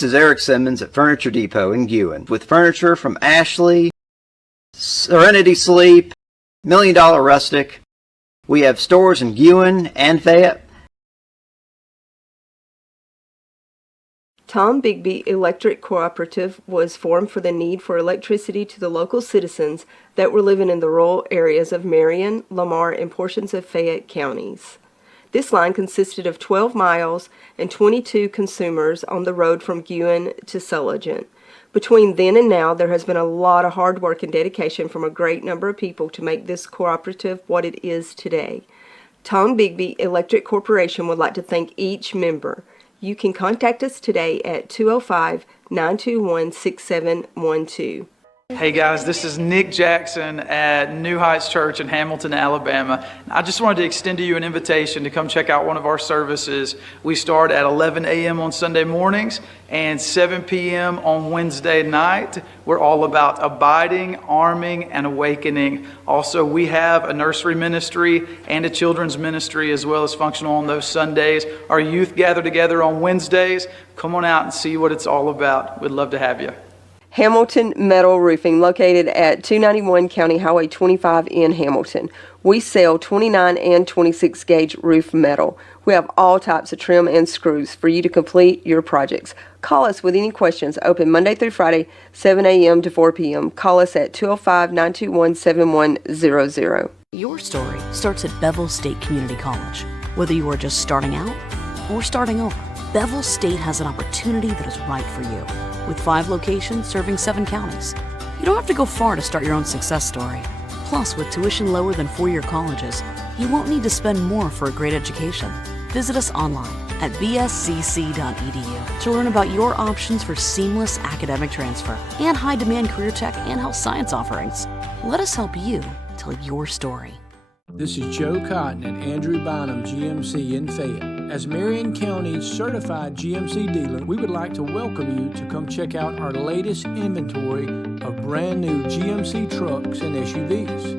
This is Eric Simmons at Furniture Depot in Guin with furniture from Ashley, Serenity Sleep, $1 Million Rustic. We have stores in Guin and Fayette. Tom Bigby Electric Cooperative was formed for the need for electricity to the local citizens that were living in the rural areas of Marion, Lamar, and portions of Fayette counties. This line consisted of 12 miles and 22 consumers on the road from Guin to Sulligent. Between then and now, there has been a lot of hard work and dedication from a great number of people to make this cooperative what it is today. Tom Bigby Electric Corporation would like to thank each member. You can contact us today at 205-921-6712. Hey guys, this is Nick Jackson at New Heights Church in Hamilton, Alabama. I just wanted to extend to you an invitation to come check out one of our services. We start at 11 a.m. on Sunday mornings and 7 p.m. on Wednesday night. We're all about abiding, arming, and awakening. Also, we have a nursery ministry and a children's ministry as well as functional on those Sundays. Our youth gather together on Wednesdays. Come on out and see what it's all about. We'd love to have you. Hamilton Metal Roofing, located at 291 County Highway 25 in Hamilton. We sell 29 and 26 gauge roof metal. We have all types of trim and screws for you to complete your projects. Call us with any questions. Open Monday through Friday, 7 a.m. to 4 p.m. Call us at 205-921-7100. Your story starts at Bevel State Community College. Whether you are just starting out or starting over, Bevel State has an opportunity that is right for you. With 5 locations serving 7 counties. You don't have to go far to start your own success story. Plus, with tuition lower than 4-year colleges, you won't need to spend more for a great education. Visit us online at bscc.edu to learn about your options for seamless academic transfer and high-demand career tech and health science offerings. Let us help you tell your story. This is Joe Cotton and Andrew Bynum, GMC in Fayette. As Marion County's certified GMC dealer, we would like to welcome you to come check out our latest inventory of brand new GMC trucks and SUVs.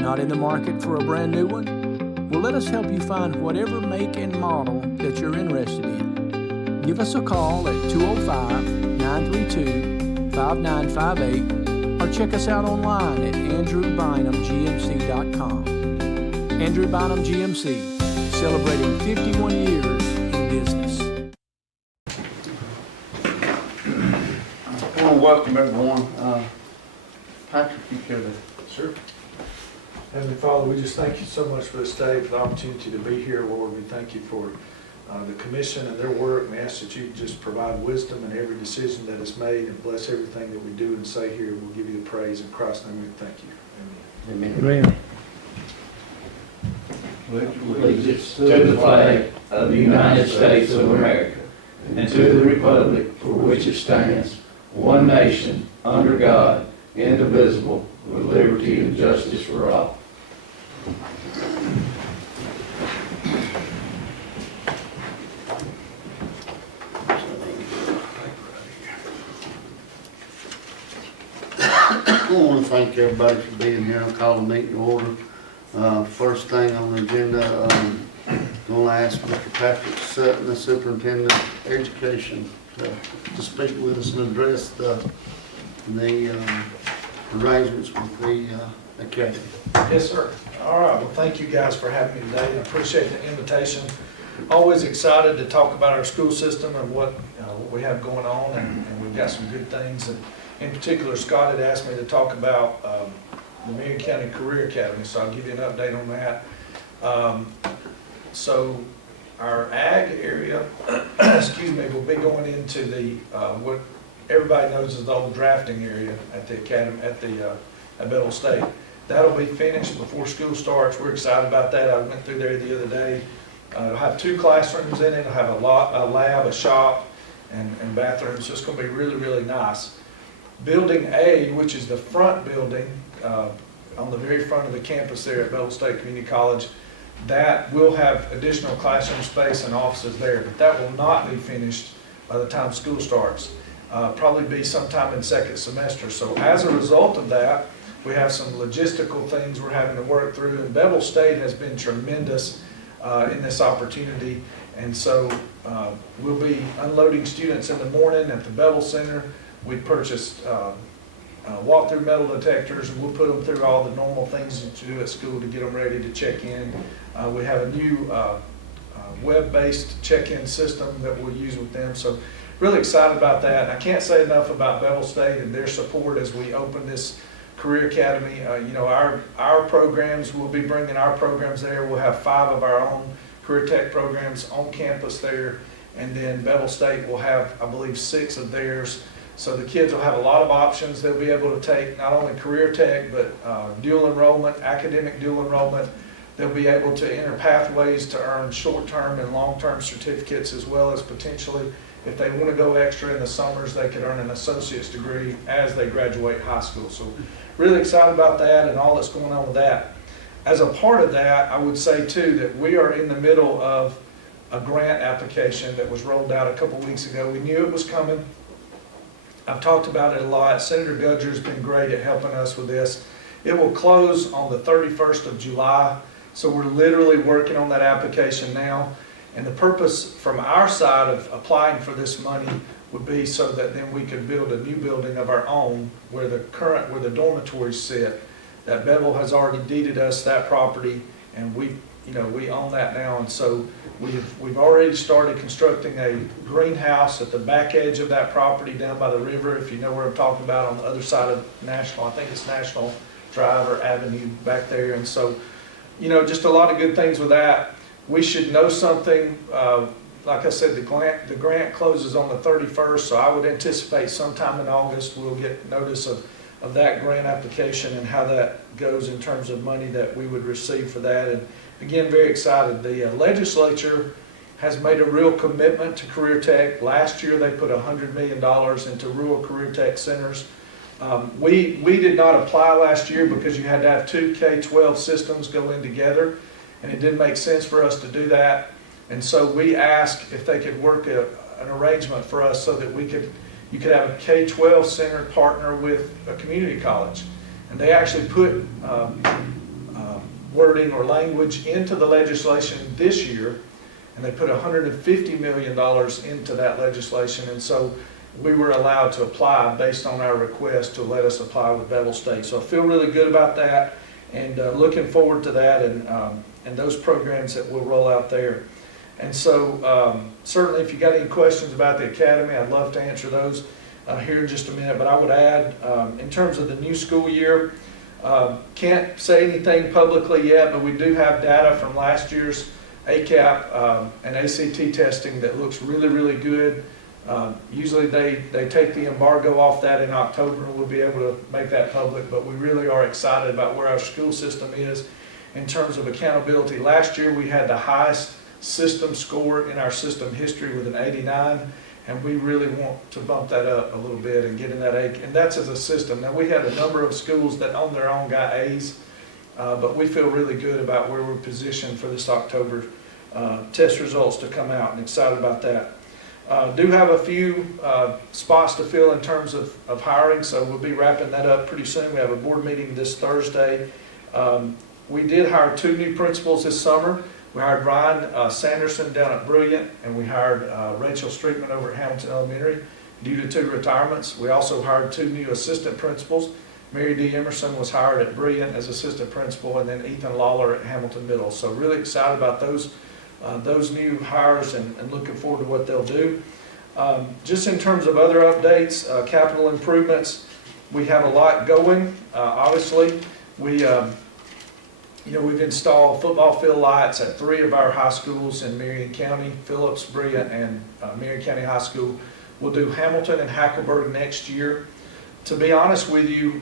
Not in the market for a brand new one? Well, let us help you find whatever make and model that you're interested in. Give us a call at 205-932-5958 or check us out online at andrewbynumgmc.com. Andrew Bynum GMC, celebrating 51 years in business. I want to welcome everyone. Patrick, you care to? Sure. Heavenly Father, we just thank you so much for this day, for the opportunity to be here, Lord. We thank you for the commission and their work. We ask that you just provide wisdom in every decision that is made and bless everything that we do and say here. We'll give you the praise. In Christ's name we thank you. Amen. Amen. Allegiance to the flag of the United States of America and to the republic for which it stands, one nation, under God, indivisible, with liberty and justice for all. I want to thank everybody for being here. I'll call the meeting to order. First thing on the agenda, I'm going to ask Mr. Patrick Sutton, the Superintendent of Education, to speak with us and address the arrangements with the academy. Yes, sir. All right. Well, thank you guys for having me today. I appreciate the invitation. Always excited to talk about our school system and what we have going on, and we've got some good things. And in particular, Scott had asked me to talk about the Marion County Career Academy, so I'll give you an update on that. So our ag area, excuse me, will be going into the what everybody knows is the old drafting area at the academy at Bevel State. That'll be finished before school starts. We're excited about that. I went through there the other day. It'll have 2 classrooms in it. It'll have a lab, a shop, and bathrooms. So it's going to be really, really nice. Building A, which is the front building on the very front of the campus there at Bevel State Community College, that will have additional classroom space and offices there, but that will not be finished by the time school starts. Probably be sometime in second semester. So as a result of that, we have some logistical things we're having to work through, and Bevel State has been tremendous in this opportunity. And so we'll be unloading students in the morning at the Bevel Center. We purchased walk-through metal detectors, and we'll put them through all the normal things that you do at school to get them ready to check in. We have a new web-based check-in system that we'll use with them. So really excited about that. And I can't say enough about Bevel State and their support as we open this Career Academy. You know, our programs, we'll be bringing our programs there. We'll have 5 of our own career tech programs on campus there. And then Bevel State will have, I believe, 6 of theirs. So the kids will have a lot of options. They'll be able to take not only career tech, but dual enrollment, academic dual enrollment. They'll be able to enter pathways to earn short-term and long-term certificates, as well as potentially, if they want to go extra in the summers, they could earn an associate's degree as they graduate high school. So really excited about that and all that's going on with that. As a part of that, I would say too that we are in the middle of a grant application that was rolled out a couple weeks ago. We knew it was coming. I've talked about it a lot. Senator Gudger's been great at helping us with this. It will close on the 31st of July. So we're literally working on that application now. And the purpose from our side of applying for this money would be so that then we could build a new building of our own where the dormitories sit. That Bevel has already deeded us that property, and we own that now. And so we've already started constructing a greenhouse at the back edge of that property down by the river, if you know where I'm talking about, on the other side of National, I think it's National Drive or Avenue back there. And so, you know, just a lot of good things with that. We should know something. Like I said, the grant closes on the 31st, so I would anticipate sometime in August we'll get notice of that grant application and how that goes in terms of money that we would receive for that. And again, very excited. The legislature has made a real commitment to career tech. Last year they put $100 million into rural career tech centers. We did not apply last year because you had to have 2 K-12 systems go in together, and it didn't make sense for us to do that. And so we asked if they could work an arrangement for us so that you could have a K-12 center partner with a community college. And they actually put wording or language into the legislation this year, and they put $150 million into that legislation. And so we were allowed to apply based on our request to let us apply with Bevel State. So I feel really good about that, and looking forward to that and those programs that we'll roll out there. And so certainly if you got any questions about the Academy, I'd love to answer those here in just a minute. But I would add, in terms of the new school year, can't say anything publicly yet, but we do have data from last year's ACAP and ACT testing that looks really, really good. Usually they take the embargo off that in October, and we'll be able to make that public, but we really are excited about where our school system is in terms of accountability. Last year we had the highest system score in our system history with an 89, and we really want to bump that up a little bit and get in that A, and that's as a system. Now we had a number of schools that on their own got A's, but we feel really good about where we're positioned for this October test results to come out, and excited about that. Do have a few spots to fill in terms of hiring, so we'll be wrapping that up pretty soon. We have a board meeting this Thursday. We did hire 2 new principals this summer. We hired Ryan Sanderson down at Brilliant, and we hired Rachel Streetman over at Hamilton Elementary due to 2 retirements. We also hired 2 new assistant principals. Mary D. Emerson was hired at Brilliant as assistant principal, and then Ethan Lawler at Hamilton Middle. So really excited about those new hires and looking forward to what they'll do. Just in terms of other updates, capital improvements, we have a lot going. Obviously, we've installed football field lights at 3 of our high schools in Marion County, Phillips, Brilliant, and Marion County High School. We'll do Hamilton and Hackleburg next year. To be honest with you,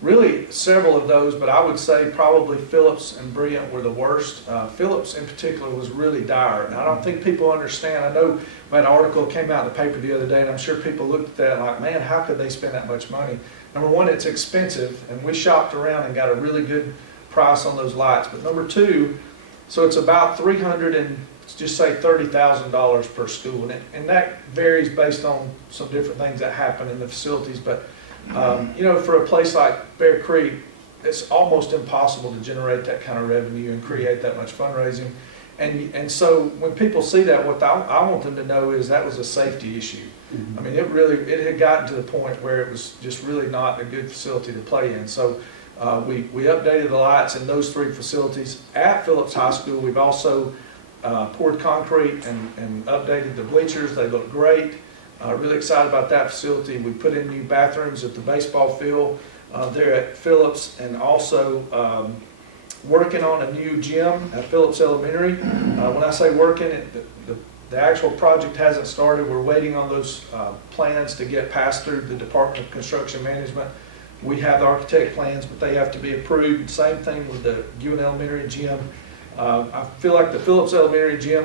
really several of those, but I would say probably Phillips and Brilliant were the worst. Phillips in particular was really dire, and I don't think people understand. I know we had an article that came out in the paper the other day, and I'm sure people looked at that like, man, how could they spend that much money? Number one, it's expensive, and we shopped around and got a really good price on those lights. But number two, so it's about $300 and just say $30,000 per school, and that varies based on some different things that happen in the facilities. But for a place like Bear Creek, it's almost impossible to generate that kind of revenue and create that much fundraising. And so when people see that, what I want them to know is that was a safety issue. I mean, it had gotten to the point where it was just really not a good facility to play in. So we updated the lights in those 3 facilities. At Phillips High School, we've also poured concrete and updated the bleachers. They look great. Really excited about that facility. We put in new bathrooms at the baseball field there at Phillips, and also working on a new gym at Phillips Elementary. When I say working, the actual project hasn't started. We're waiting on those plans to get passed through the Department of Construction Management. We have the architect plans, but they have to be approved. Same thing with the Gewin Elementary gym. I feel like the Phillips Elementary gym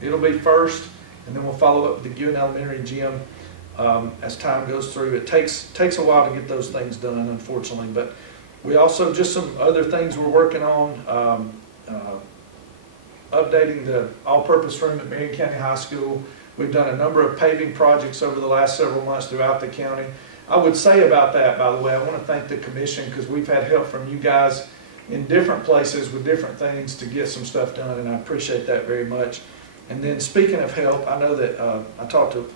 it'll be first, and then we'll follow up with the Gewin Elementary gym as time goes through. It takes a while to get those things done, unfortunately, but we also, just some other things we're working on, updating the all-purpose room at Marion County High School. We've done a number of paving projects over the last several months throughout the county. I would say about that, by the way, I want to thank the commission, because we've had help from you guys in different places with different things to get some stuff done, and I appreciate that very much. And then, speaking of help, I know that I talked to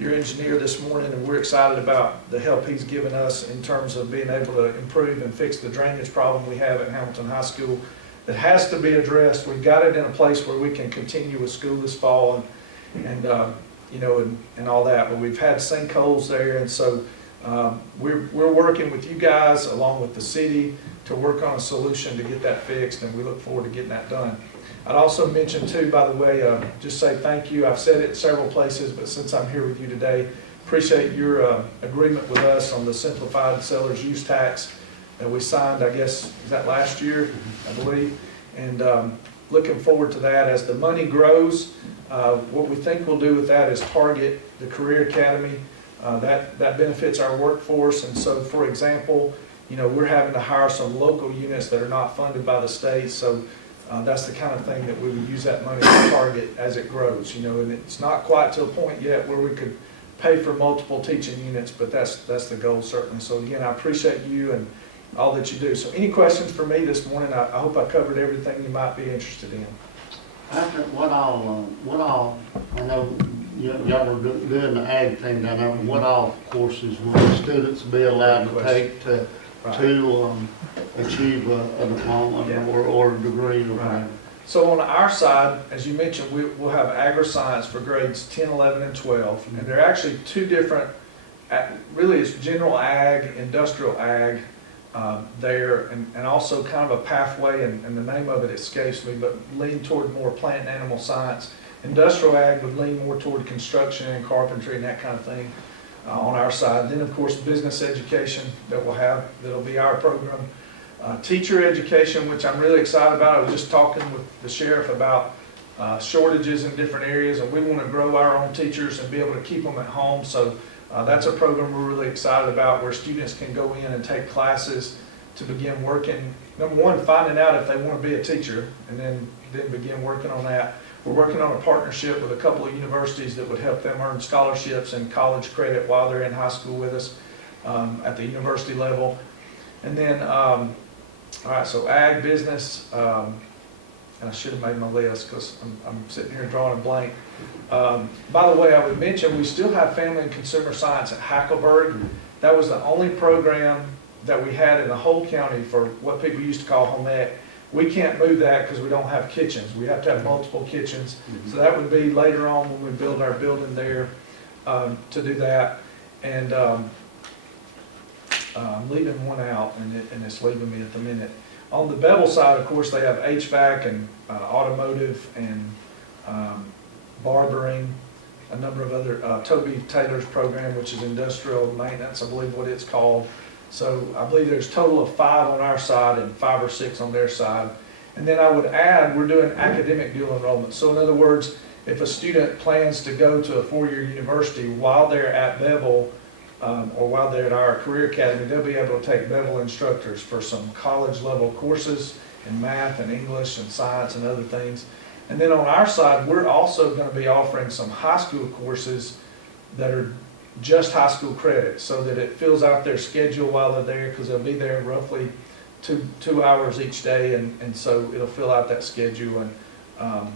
your engineer this morning, and we're excited about the help he's given us in terms of being able to improve and fix the drainage problem we have at Hamilton High School that has to be addressed. We've got it in a place where we can continue with school this fall and all that, but we've had sinkholes there, and so we're working with you guys along with the city to work on a solution to get that fixed, and we look forward to getting that done. I'd also mention too, by the way, just say thank you. I've said it several places, but since I'm here with you today, appreciate your agreement with us on the simplified seller's use tax that we signed, I guess, is that last year, I believe, and looking forward to that. As the money grows, what we think we'll do with that is target the Career Academy. That benefits our workforce, and so, for example, we're having to hire some local units that are not funded by the state, so that's the kind of thing that we would use that money to target as it grows, and it's not quite to a point yet where we could pay for multiple teaching units, but that's the goal, certainly. So again, I appreciate you and all that you do. So any questions for me this morning? I hope I covered everything you might be interested in. After what all, I know y'all are doing the ag thing down there, what all courses will students be allowed to take to achieve a diploma or a degree or whatever? So on our side, as you mentioned, we'll have agri-science for grades 10, 11, and 12. And they're actually 2 different, really it's general ag, industrial ag there, and also kind of a pathway, and the name of it escapes me, but lean toward more plant and animal science. Industrial ag would lean more toward construction and carpentry and that kind of thing on our side. Then, of course, business education that'll be our program. Teacher education, which I'm really excited about. I was just talking with the sheriff about shortages in different areas, and we want to grow our own teachers and be able to keep them at home. So that's a program we're really excited about, where students can go in and take classes to begin working. Number one, finding out if they want to be a teacher, and then begin working on that. We're working on a partnership with a couple of universities that would help them earn scholarships and college credit while they're in high school with us at the university level. And then, all right, so ag, business, and I should have made my list because I'm sitting here drawing a blank. By the way, I would mention we still have family and consumer science at Hackleburg. That was the only program that we had in the whole county for what people used to call home ec. We can't move that because we don't have kitchens. We have to have multiple kitchens. So that would be later on when we build our building there to do that. And I'm leaving one out, and it's leaving me at the minute. On the Bevel side, of course, they have HVAC and automotive and barbering, a number of other, Toby Taylor's program, which is industrial maintenance, I believe what it's called. So I believe there's a total of 5 on our side and 5 or 6 on their side. And then I would add, we're doing academic dual enrollment. So in other words, if a student plans to go to a 4-year university while they're at Bevel, or while they're at our Career Academy, they'll be able to take Bevel instructors for some college level courses in math and English and science and other things. And then on our side, we're also going to be offering some high school courses that are just high school credit, so that it fills out their schedule while they're there, because they'll be there roughly two hours each day, and so it'll fill out that schedule. And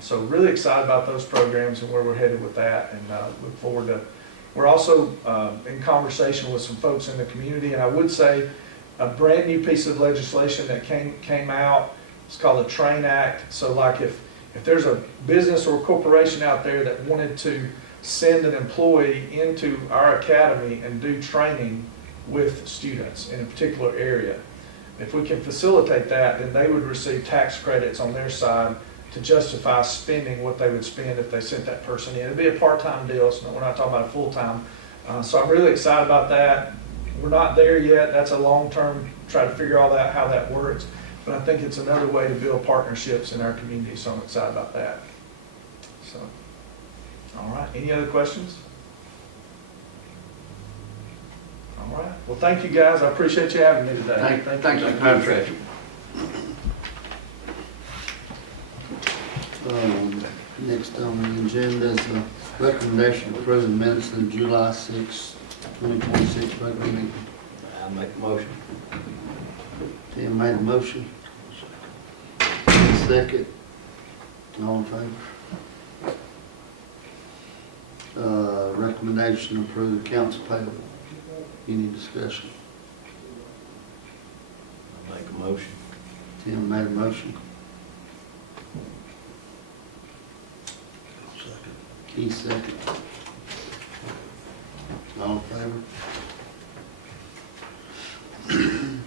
So really excited about those programs and where we're headed with that, and look forward to. We're also in conversation with some folks in the community, and I would say a brand new piece of legislation that came out. It's called the Train Act. So like if there's a business or a corporation out there that wanted to send an employee into our academy and do training with students in a particular area, if we can facilitate that, then they would receive tax credits on their side to justify spending what they would spend if they sent that person in. It'd be a part-time deal, so we're not talking about a full-time. So I'm really excited about that. We're not there yet. That's a long-term, try to figure all that, how that works. But I think it's another way to build partnerships in our community, so I'm excited about that. So, all right, any other questions? All right, well, thank you guys. I appreciate you having me today. Thank you, Patrick. Next on the agenda is a recommendation to approve the minutes of July 6, 2026 regular meeting. I'll make a motion. Tim made a motion. Second. All in favor? Recommendation to approve the accounts payable. Any discussion? I'll make a motion. Tim made a motion. Keith second. All in favor?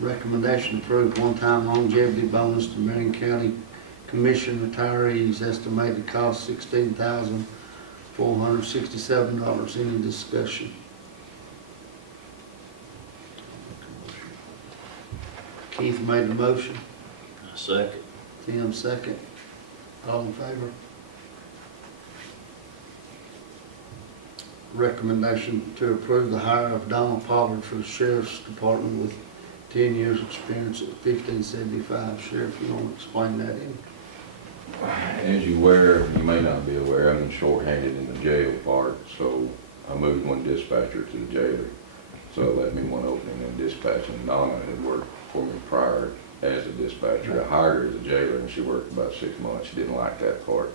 Recommendation to approve one-time longevity bonus to Marion County Commission retirees, estimated cost $16,467. Any discussion? Keith made the motion. Second. Tim second. All in favor? Recommendation to approve the hire of Donald Pollard for the Sheriff's Department with 10 years experience at $15.75. Sheriff, you want to explain that in? As you may not be aware, I'm shorthanded in the jail part, so I moved one dispatcher to the jailer. So it left me one opening in dispatching. Donna had worked for me prior as a dispatcher. I hired her as a jailer, and she worked about 6 months. She didn't like that part.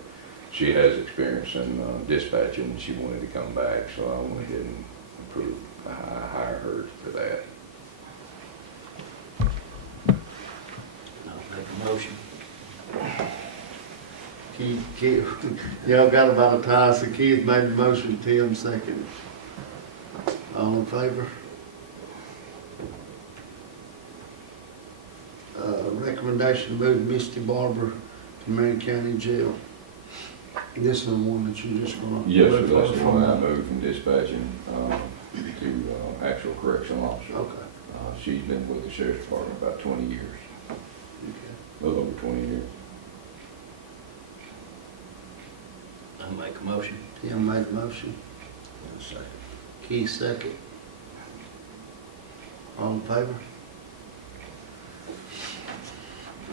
She has experience in dispatching, and she wanted to come back, so I went ahead and approved. I hired her for that. I'll make a motion. Keith, y'all got about a tie, so Keith made the motion, Tim second. All in favor? Recommendation to move Misty Barber to Marion County Jail. This is the one that you just going to... Yes, sir, that's the one I moved from dispatching to actual correctional officer. Okay. She's been with the Sheriff's Department about 20 years, Okay. a little over 20 years. I'll make a motion. Tim made the motion. Second. Keith second. All in favor?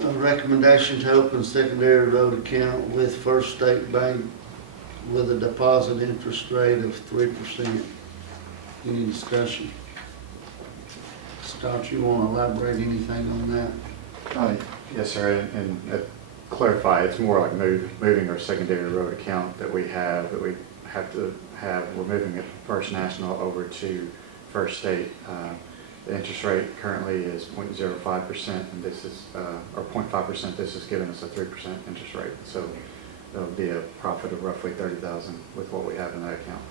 Recommendation to open secondary road account with First State Bank with a deposit interest rate of 3%. Any discussion? Scott, you want to elaborate anything on that? Yes, sir, and clarify, it's more like moving our secondary road account that we have to have, we're moving it from First National over to First State. The interest rate currently is 0.05%, and this is, or 0.5%, this is giving us a 3% interest rate. So there'll be a profit of roughly $30,000 with what we have in that account.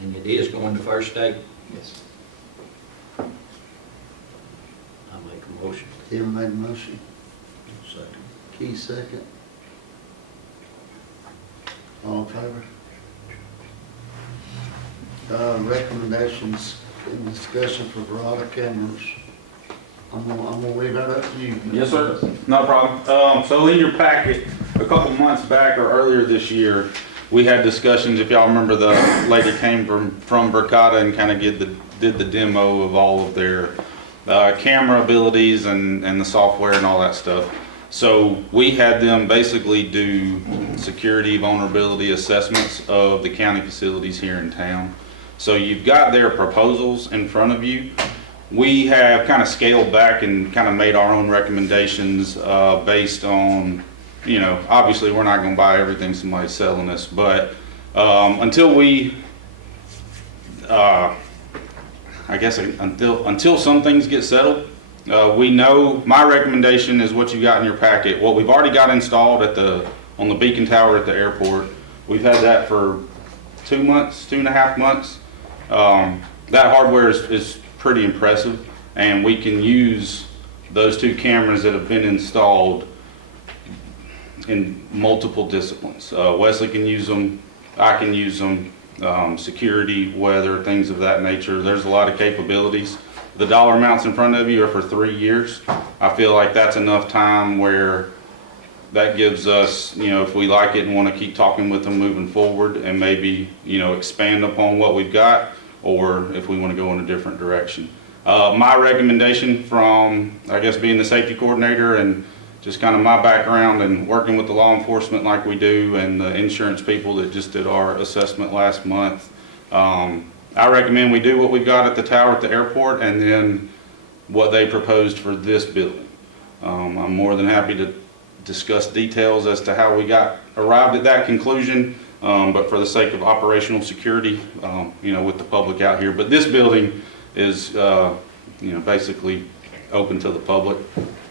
And it is going to First State? Yes. I'll make a motion. Tim made a motion. Second. Keith second. All in favor? Recommendations and discussion for Verada cameras. I'm gonna leave that up to you. Yes, sir. No problem. So in your packet, a couple months back or earlier this year, we had discussions. If y'all remember, the lady came from Verada and kind of did the demo of all of their camera abilities and the software and all that stuff. So we had them basically do security vulnerability assessments of the county facilities here in town. So you've got their proposals in front of you. We have kind of scaled back and kind of made our own recommendations based on you know, obviously we're not gonna buy everything somebody's selling us, but, until we, I guess until some things get settled, we know, my recommendation is what you got in your packet. What we've already got installed on the beacon tower at the airport. We've had that for 2 months, 2.5 months. That hardware is pretty impressive, and we can use those 2 cameras that have been installed in multiple disciplines. Wesley can use them, I can use them, security, weather, things of that nature. There's a lot of capabilities. The dollar amounts in front of you are for 3 years. I feel like that's enough time where that gives us, you know, if we like it and want to keep talking with them moving forward and maybe, you know, expand upon what we've got, or if we want to go in a different direction. My recommendation from, I guess, being the safety coordinator and just kind of my background and working with the law enforcement like we do and the insurance people that just did our assessment last month, I recommend we do what we've got at the tower at the airport and then what they proposed for this building. I'm more than happy to discuss details as to how we arrived at that conclusion, but for the sake of operational security, you know, with the public out here. But this building is, you know, basically open to the public,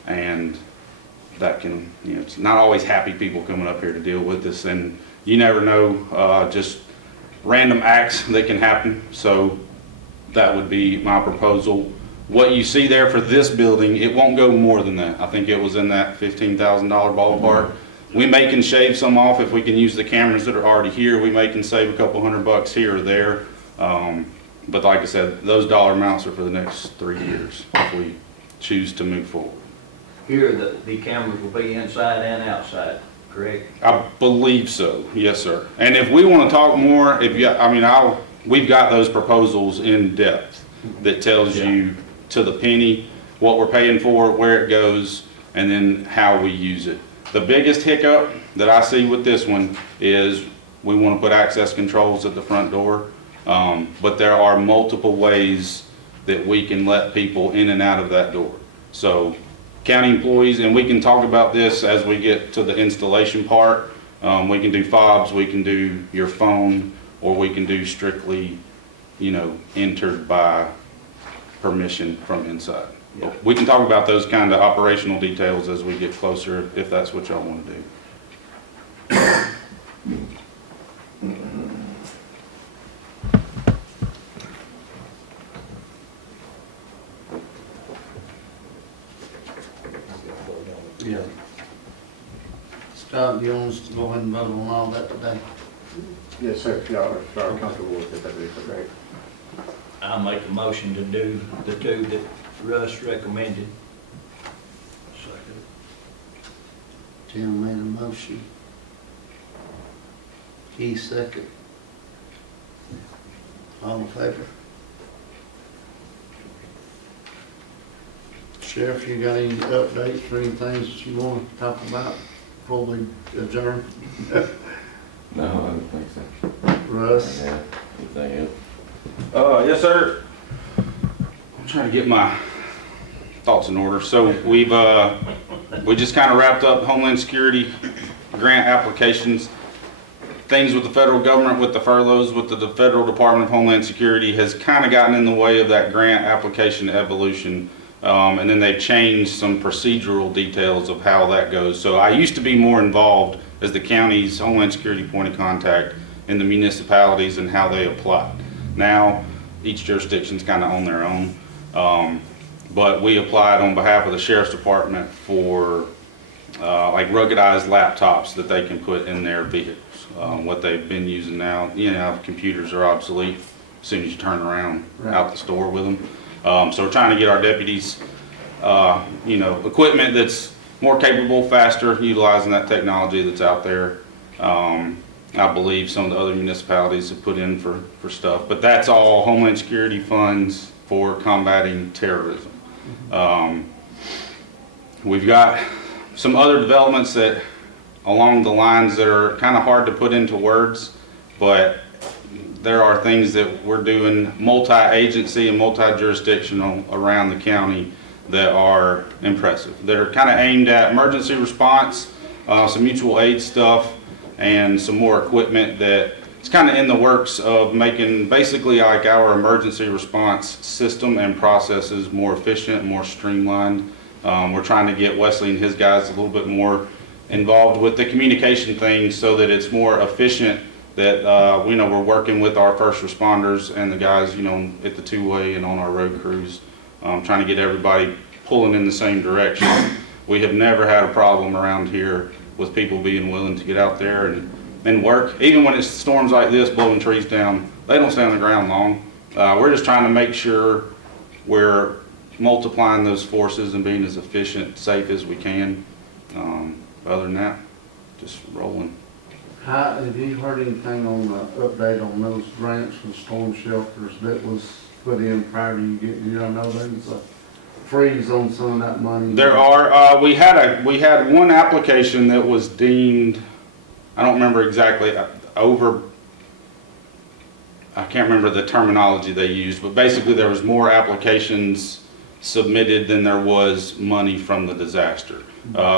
and that can, you know, it's not always happy people coming up here to deal with this, and you never know, just random acts that can happen. So that would be my proposal. What you see there for this building, it won't go more than that. I think it was in that $15,000 ballpark. We may can shave some off if we can use the cameras that are already here. We may can save a couple $100 here or there. But like I said, those dollar amounts are for the next 3 years if we choose to move forward. Here, the cameras will be inside and outside, correct? I believe so, yes, sir. And if we want to talk more, we've got those proposals in depth that tells you to the penny what we're paying for, where it goes, and then how we use it. The biggest hiccup that I see with this one is we want to put access controls at the front door, but there are multiple ways that we can let people in and out of that door. So county employees, and we can talk about this as we get to the installation part. We can do fobs, we can do your phone, or we can do strictly, you know, entered by permission from inside. Yeah. We can talk about those kind of operational details as we get closer, if that's what y'all want to do. Yeah. Scott, do you want us to go ahead and vote on all that today? Yes, sir, if y'all are comfortable with it, that'd be great. I'll make a motion to do the 2 that Russ recommended. Second. Tim made a motion. Keith second. All in favor? Sheriff, you got any updates or anything that you want to talk about before we adjourn? No, I don't think so. Russ? Yeah, anything else? Yes, sir. I'm trying to get my thoughts in order. So we just kind of wrapped up Homeland Security grant applications. Things with the federal government, with the furloughs, with the Federal Department of Homeland Security has kind of gotten in the way of that grant application evolution. And then they've changed some procedural details of how that goes. So I used to be more involved as the county's Homeland Security point of contact in the municipalities and how they apply. Now, each jurisdiction's kind of on their own. But we applied on behalf of the Sheriff's Department for like ruggedized laptops that they can put in their vehicles. What they've been using now, you know, computers are obsolete as soon as you turn around out the store with them. So we're trying to get our deputies, you know, equipment that's more capable, faster, utilizing that technology that's out there. I believe some of the other municipalities have put in for stuff, but that's all Homeland Security funds for combating terrorism. We've got some other developments that along the lines that are kind of hard to put into words, but there are things that we're doing multi-agency and multi-jurisdictional around the county that are impressive, that are kind of aimed at emergency response, some mutual aid stuff, and some more equipment that it's kind of in the works of making basically like our emergency response system and processes more efficient, more streamlined. We're trying to get Wesley and his guys a little bit more involved with the communication things so that it's more efficient, that we know we're working with our first responders and the guys, you know, at the two-way and on our road crews, trying to get everybody pulling in the same direction. We have never had a problem around here with people being willing to get out there and work. Even when it's storms like this, blowing trees down, they don't stay on the ground long. We're just trying to make sure we're multiplying those forces and being as efficient, safe as we can. Other than that, just rolling. Have you heard anything on the update on those grants for the storm shelters that was put in prior to you getting, you know there was a freeze on some of that money? There are, we had one application that was deemed, I don't remember exactly, I can't remember the terminology they used, but basically there was more applications submitted than there was money from the disaster.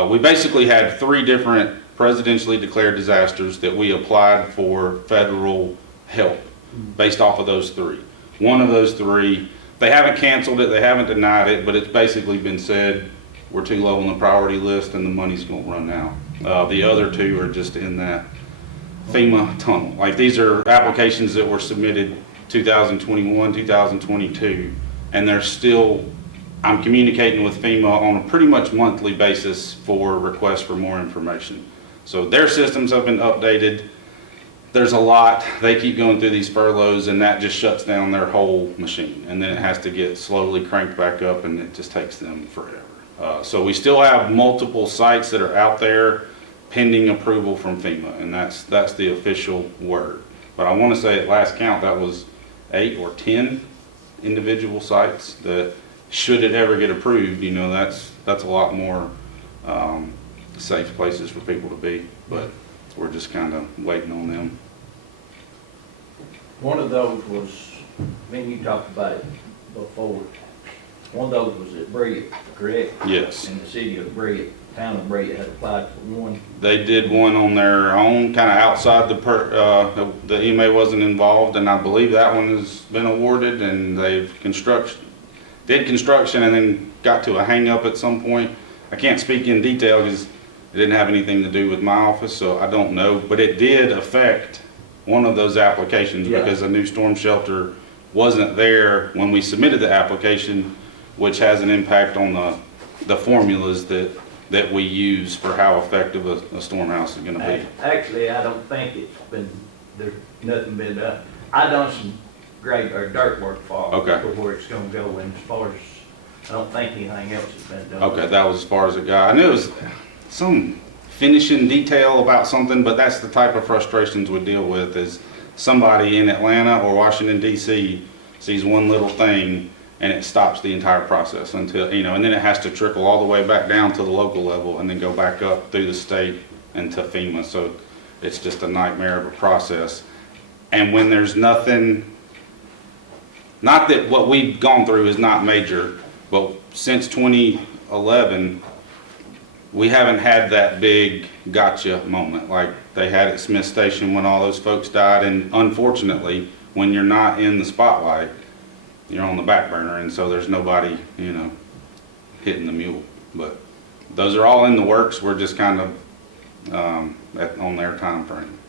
We basically had 3 different presidentially declared disasters that we applied for federal help based off of those 3. One of those 3, they haven't canceled it, they haven't denied it, but it's basically been said we're too low on the priority list and the money's going to run out. The other 2 are just in that FEMA tunnel. Like, these are applications that were submitted 2021, 2022, and they're still, I'm communicating with FEMA on a pretty much monthly basis for requests for more information. So their systems have been updated. There's a lot. They keep going through these furloughs, and that just shuts down their whole machine. And then it has to get slowly cranked back up, and it just takes them forever. So we still have multiple sites that are out there pending approval from FEMA, and that's the official word. But I want to say at last count that was 8 or 10 individual sites that, should it ever get approved, you know, that's a lot more safe places for people to be. But we're just kind of waiting on them. One of those was, I mean, you talked about it before, one of those was at Brea, correct? Yes. In the city of Brea, town of Brea had applied for one. They did one on their own, kind of outside the EMA wasn't involved, and I believe that one has been awarded, and they've did construction and then got to a hang up at some point. I can't speak in detail because it didn't have anything to do with my office, so I don't know, but it did affect one of those applications because a new storm shelter wasn't there when we submitted the application, which has an impact on the formulas that we use for how effective a storm house is going to be. Actually, I don't think there's nothing been done. I done some grade or dirt work for where it's going to go, and as far as, I don't think anything else has been done. Okay, that was as far as it got. I knew it was some finishing detail about something, but that's the type of frustrations we deal with, is somebody in Atlanta or Washington, D.C. sees one little thing and it stops the entire process until, you know, and then it has to trickle all the way back down to the local level and then go back up through the state and to FEMA. So it's just a nightmare of a process. And when there's nothing, not that what we've gone through is not major, but since 2011, we haven't had that big gotcha moment like they had at Smith Station when all those folks died. And unfortunately, when you're not in the spotlight, you're on the back burner, and so there's nobody, you know, hitting the mule. But those are all in the works. We're just kind of on their time frame.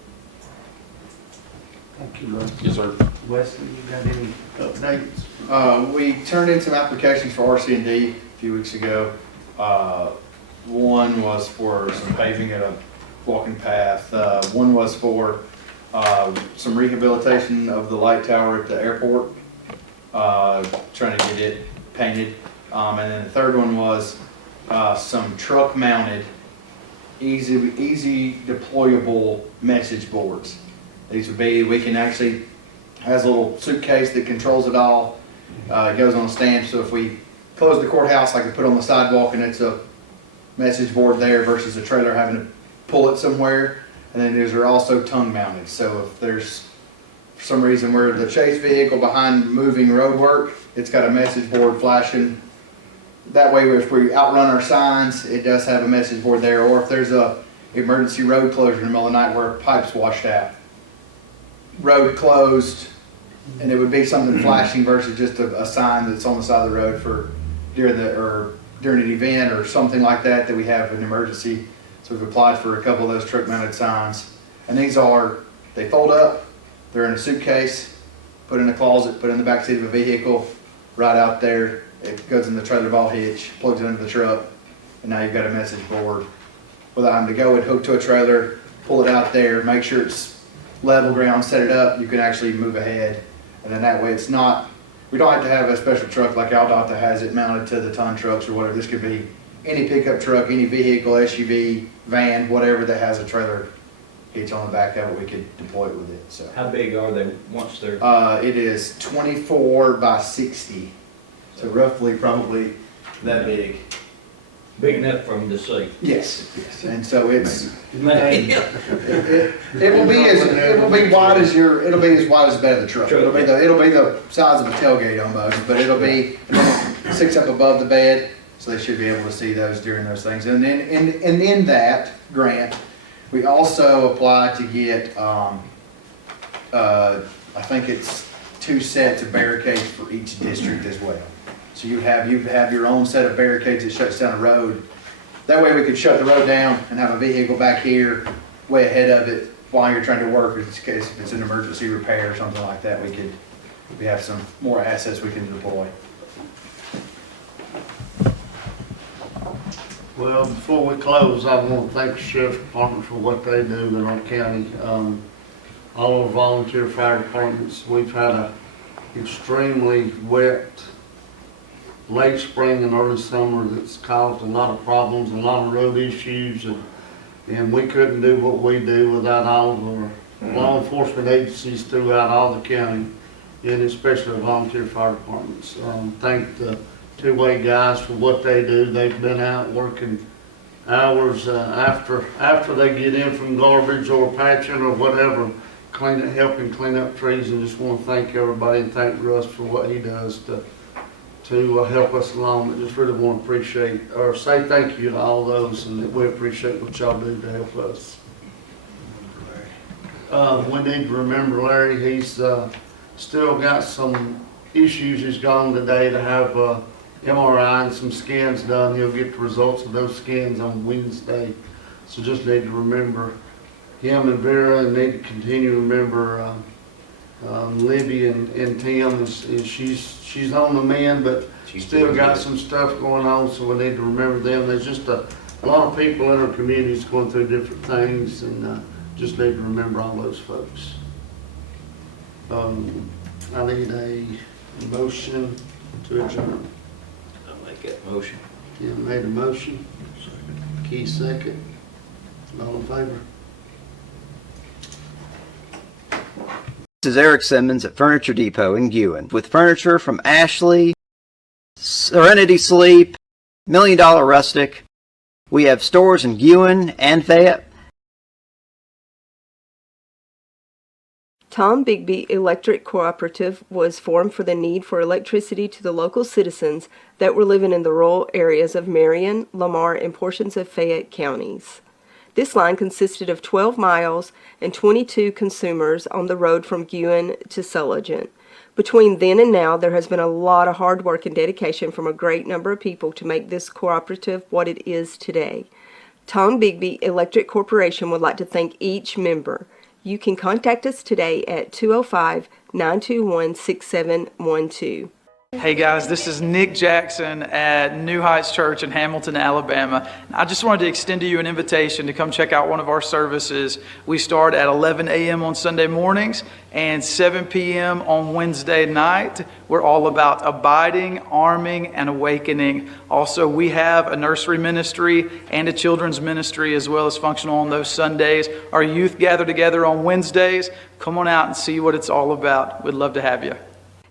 Thank you, Russ. Yes, sir. Wesley, you got any updates? We turned in some applications for RC&D a few weeks ago. One was for some paving at a walking path. One was for some rehabilitation of the light tower at the airport, trying to get it painted. And then the third one was some truck mounted, easy deployable message boards. These would be, we can actually, has a little suitcase that controls it all. It goes on a stand, so if we close the courthouse, I can put it on the sidewalk and it's a message board there versus a trailer having to pull it somewhere. And then these are also tongue mounted, so if there's for some reason we're the chase vehicle behind moving road work, it's got a message board flashing. That way if we outrun our signs, it does have a message board there. Or if there's a emergency road closure in the middle of the night where pipes washed out. Road closed, and it would be something flashing versus just a sign that's on the side of the road for during an event or something like that we have an emergency. So we've applied for a couple of those truck mounted signs. And these they fold up, they're in a suitcase, put in a closet, put in the back seat of a vehicle, right out there. It goes in the trailer ball hitch, plugs it into the truck, and now you've got a message board. Without having to go and hook to a trailer, pull it out there, make sure it's level ground, set it up, you can actually move ahead. And then that way it's not, we don't have to have a special truck like Aldota has it mounted to the ton trucks or whatever. This could be any pickup truck, any vehicle, SUV, van, whatever that has a trailer hitch on the back of it, we could deploy it with it. So How big are they once they're? it is 24 by 60. So roughly probably that big. Big enough for them to see. Yes, yes. And so it's Man. it will be wide as it'll be as wide as the bed of the truck. It'll be the size of a tailgate almost, but it'll be 6 up above the bed, so they should be able to see those during those things. And then in that grant, we also applied to get I think it's 2 sets of barricades for each district as well. So you have your own set of barricades that shuts down a road. That way we could shut the road down and have a vehicle back here way ahead of it while you're trying to work, in case if it's an emergency repair or something like that. We have some more assets we can deploy. Well, before we close, I want to thank the Sheriff's Department for what they do in our county. All our volunteer fire departments, we've had a extremely wet late spring and early summer that's caused a lot of problems, a lot of road issues, and we couldn't do what we do without all of our law enforcement agencies throughout all the county, and especially the volunteer fire departments. Thank the two-way guys for what they do. They've been out working hours after they get in from garbage or patching or whatever, helping clean up trees, and just want to thank everybody and thank Russ for what he does to help us along. I just really want to appreciate or say thank you to all those, and we appreciate what y'all do to help us. We need to remember Larry. He's still got some issues. He's gone today to have MRI and some scans done. He'll get the results of those scans on Wednesday. So just need to remember him and Vera, and need to continue to remember Libby and Tim. She's on the mend, but still got some stuff going on, so we need to remember them. There's just a lot of people in our communities going through different things, and just need to remember all those folks. I need a motion to adjourn. I'll make that motion. Tim made a motion. Keith second. All in favor? This is Eric Simmons at Furniture Depot in Guin with furniture from Ashley, Serenity Sleep, $1 Million Rustic. We have stores in Guin and Fayette. Tom Bigby Electric Cooperative was formed for the need for electricity to the local citizens that were living in the rural areas of Marion, Lamar, and portions of Fayette counties. This line consisted of 12 miles and 22 consumers on the road from Guin to Sulligent. Between then and now, there has been a lot of hard work and dedication from a great number of people to make this cooperative what it is today. Tom Bigby Electric Corporation would like to thank each member. You can contact us today at 205-921-6712. Hey guys, this is Nick Jackson at New Heights Church in Hamilton, Alabama. I just wanted to extend to you an invitation to come check out one of our services. We start at 11 a.m. on Sunday mornings and 7 p.m. on Wednesday night. We're all about abiding, arming, and awakening. Also, we have a nursery ministry and a children's ministry as well as functional on those Sundays. Our youth gather together on Wednesdays. Come on out and see what it's all about. We'd love to have you.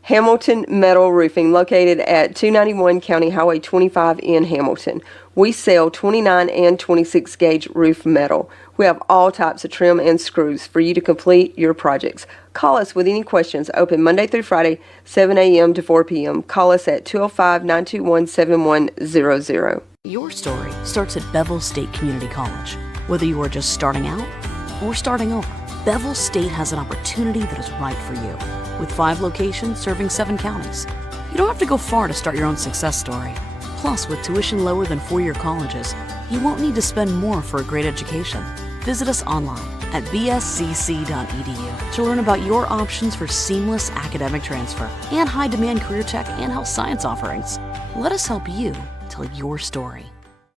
Hamilton Metal Roofing, located at 291 County Highway 25 in Hamilton. We sell 29 and 26 gauge roof metal. We have all types of trim and screws for you to complete your projects. Call us with any questions. Open Monday through Friday, 7 a.m. to 4 p.m. Call us at 205-921-7100. Your story starts at Bevel State Community College. Whether you are just starting out or starting over, Bevel State has an opportunity that is right for you. With 5 locations serving 7 counties, you don't have to go far to start your own success story. Plus, with tuition lower than 4-year colleges, you won't need to spend more for a great education. Visit us online at bscc.edu to learn about your options for seamless academic transfer and high-demand career tech and health science offerings. Let us help you tell your story.